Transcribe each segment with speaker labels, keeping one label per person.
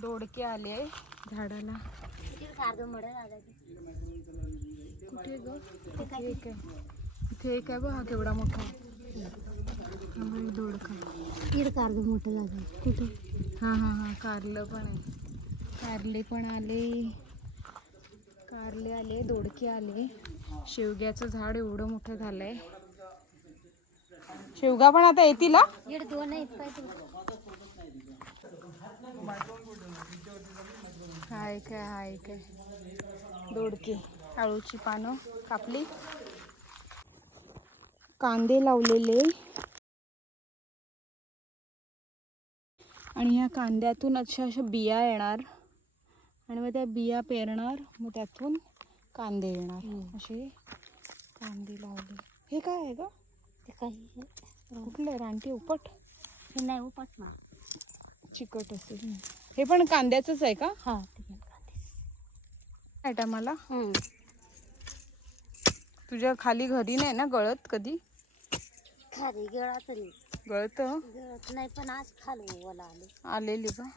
Speaker 1: दोडके आले झाडाला. कुठे ग? एक आहे इथे एक आहे बघ हा केवढा मोठा दोडका.
Speaker 2: कारलं मोठं झालं कुठे?
Speaker 1: हा हा हा कारलं पण आहे. कारले पण आले. कारले आले दोडके आले. शेवग्याचं झाड एवढं मोठं झालंय. शेवगा पण आता येतील
Speaker 2: दोन आहेत
Speaker 1: हाय काय हाय काय. दोडके आळूची पानं कापली. कांदे लावलेले. आणि ह्या कांद्यातून अशा अशा बिया येणार. आणि मग त्या बिया पेरणार मग त्यातून कांदे येणार. असे कांदे लावले. हे काय आहे ग?
Speaker 2: ते काही
Speaker 1: कुठलं? रानटी उपट?
Speaker 2: हे नाही उपट ना
Speaker 1: चिकट असेल. हे पण कांद्याचंच आहे का?
Speaker 2: हा ते पण कांदे
Speaker 1: आहे मला
Speaker 2: हम्म.
Speaker 1: तुझ्या खाली घरी नाही ना गळत कधी?
Speaker 2: खाली गिळात नाही.
Speaker 1: गळत?
Speaker 2: गिळत नाही पण आज खाली ओला आले.
Speaker 1: आलेली का?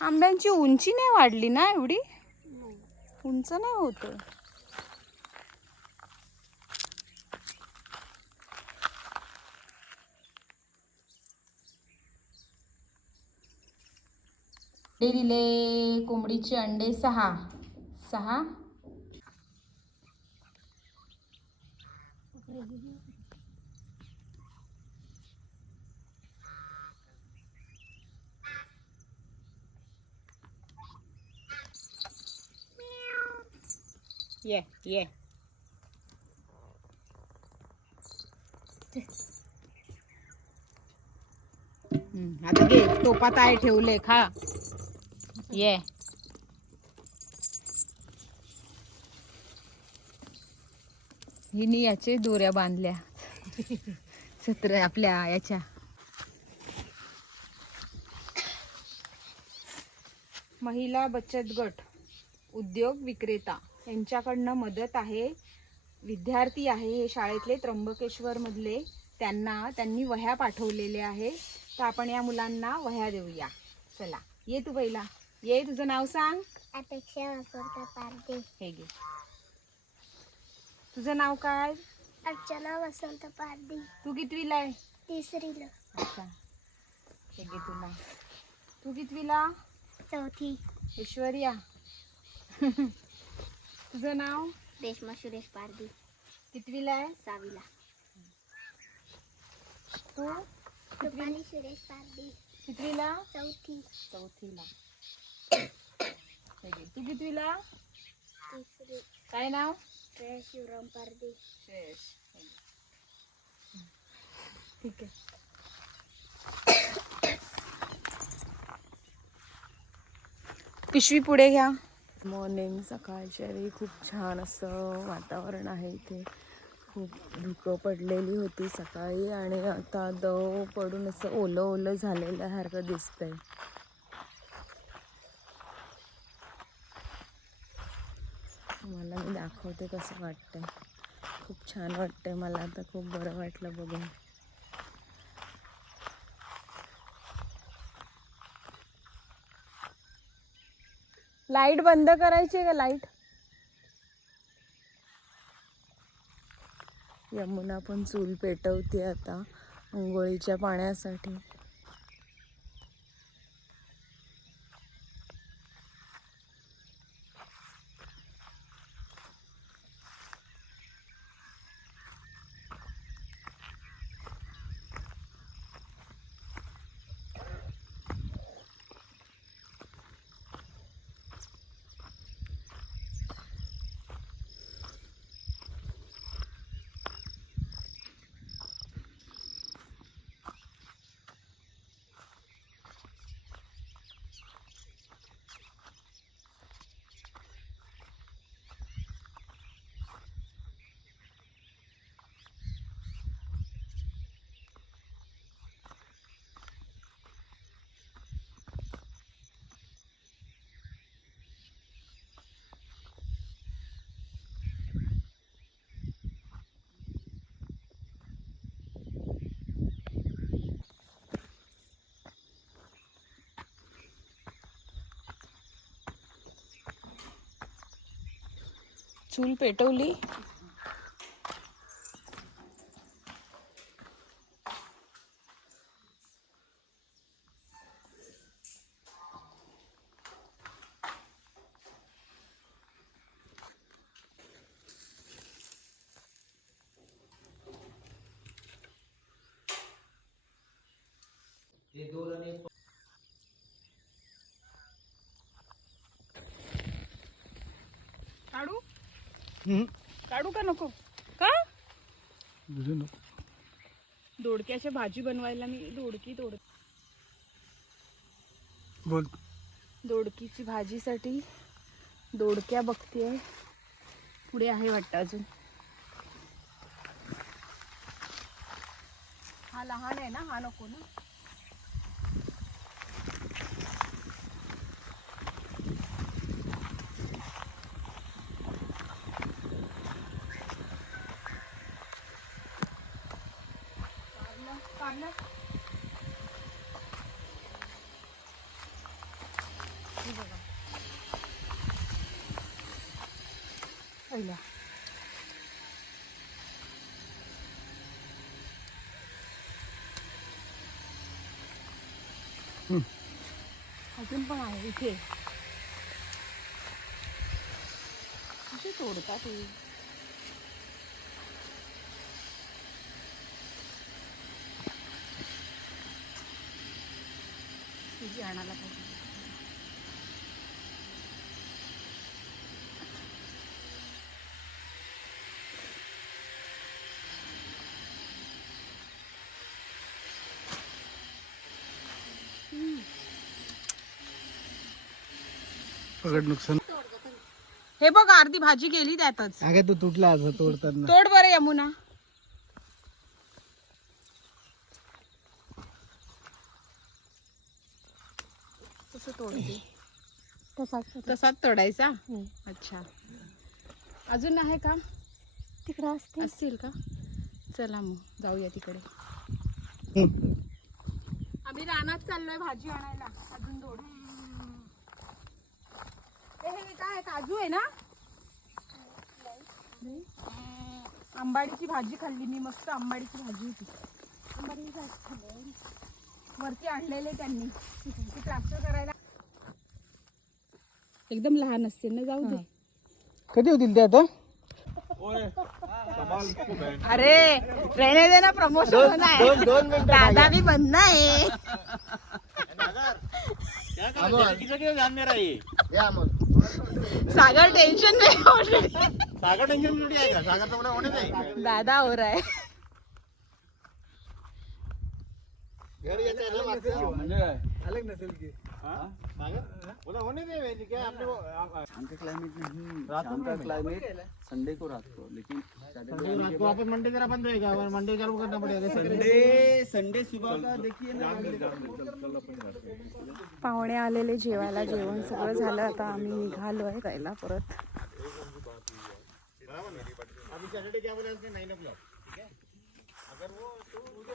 Speaker 1: आंब्यांची उंची नाही वाढली ना एवढी? उंच नाही होत. अंडे दिले. कोंबडीचे अंडे सहा. सहा? ये ये. आता घे टोपात आहे ठेवले खा. ये हिनी याचे दोऱ्या बांधल्या. सत्र आपल्या याच्या. महिला बचत गट उद्योग विक्रेता यांच्याकडनं मदत आहे. विद्यार्थी आहे हे शाळेतले त्र्यंबकेश्वर मधले त्यांना त्यांनी वह्या पाठवलेल्या आहे तर आपण या मुलांना वह्या देऊया. चला ये तू पहिला. ये तुझं नाव सांग.
Speaker 2: अपेक्षा पारदे
Speaker 1: हे घे. तुझं नाव काय?
Speaker 2: अर्चना वसंत पारदी
Speaker 1: तू कितवीला आहे?
Speaker 2: तिसरीला.
Speaker 1: अच्छा. हे घे तुला. तू कितवीला?
Speaker 2: चौथी.
Speaker 1: ऐश्वर्या. तुझं नाव?
Speaker 2: रेश्मा सुरेश पारदी
Speaker 1: कितवीला आहे?
Speaker 2: सहावीला.
Speaker 1: तू?
Speaker 2: रुपाली सुरेश पारदी
Speaker 1: कितवीला?
Speaker 2: चौथी.
Speaker 1: चौथीला. तू कितवीला?
Speaker 2: तिसरी.
Speaker 1: काय नाव?
Speaker 2: शिवराम पारदी
Speaker 1: श्रेयश हे. ठीक आहे. पिशवी पुढे घ्या. मॉर्निंग सकाळच्या खूप छान असं वातावरण आहे इथे. खूप धुकं पडलेली होती सकाळी आणि आता दव पडून असं ओलं ओलं झालेल्यासारखं दिसतंय मला मी दाखवते कसं वाटतंय. खूप छान वाटतंय मला. आता खूप बरं वाटलं बघून. लाइट बंद करायची का लाइट? यमुना पण चूल पेटवते आता आंघोळीच्या पाण्यासाठी. चूल पेटवली. काढू काढू का नको? का? दोडक्याच्या भाजी बनवायला मी दोडकी तोड
Speaker 3: बोल.
Speaker 1: दोडकीची भाजीसाठी दोडक्या बघतेय. पुढे आहे वाटतं अजून. हा लहान आहे ना? हा नको ना? पहिला अजून पण आहे इथे कशी तोडतात हे
Speaker 3: पकड नुकसान.
Speaker 1: हे बघ अर्धी भाजी गेली त्यातच.
Speaker 3: अगं तू तुटला असं तोडताना
Speaker 1: तोड बरं यमुना. तोडते. तसाच तोडायचा? अच्छा. अजून आहे का?
Speaker 2: तिकडं असते.
Speaker 1: असतील का? चला मग जाऊया तिकडे. आम्ही रानात चाललोय भाजी आणायला. अजून थोड हे काय काजू आहे ना? आंबाडीची भाजी खाल्ली मी मस्त आंबाडीची भाजी होती. वरती आणलेले त्यांनी. ती प्लास्टर करायला. एकदम लहान असते ना जाऊ दे.
Speaker 3: कधी होतील ते आता?
Speaker 1: अरे रहने देना प्रमोशन होना है दादा भी बनना है सागर टेंशन में ऑलरेडी
Speaker 4: सागर टेंशन थोड़ी आएगा सागर तो बोला होने दे
Speaker 1: दादा हो रहा है.
Speaker 4: घर वाटतं.
Speaker 3: अलग नसेल की.
Speaker 4: हाँ? सागर बोला होने दे वैसे क्या आपने वो आ-
Speaker 5: शाम का क्लाइमेट नहीं शाम
Speaker 4: को।
Speaker 5: क्लाइमेट संडे को रात को लेकिन
Speaker 4: संडे को रात को वापस मंडे जरा बंद होएगा और मंडे चालू करना पड़ेगा
Speaker 5: संडे संडे सुबह का देखिए ना
Speaker 1: पाहुणे आलेले जेवायला जेवण सगळं झालं आता आम्ही निघालोय जायला परत.
Speaker 4: अभी सैटरडे क्या बोला उसने नाइन ओ क्लॉक ठीक है अगर वो तो मुझे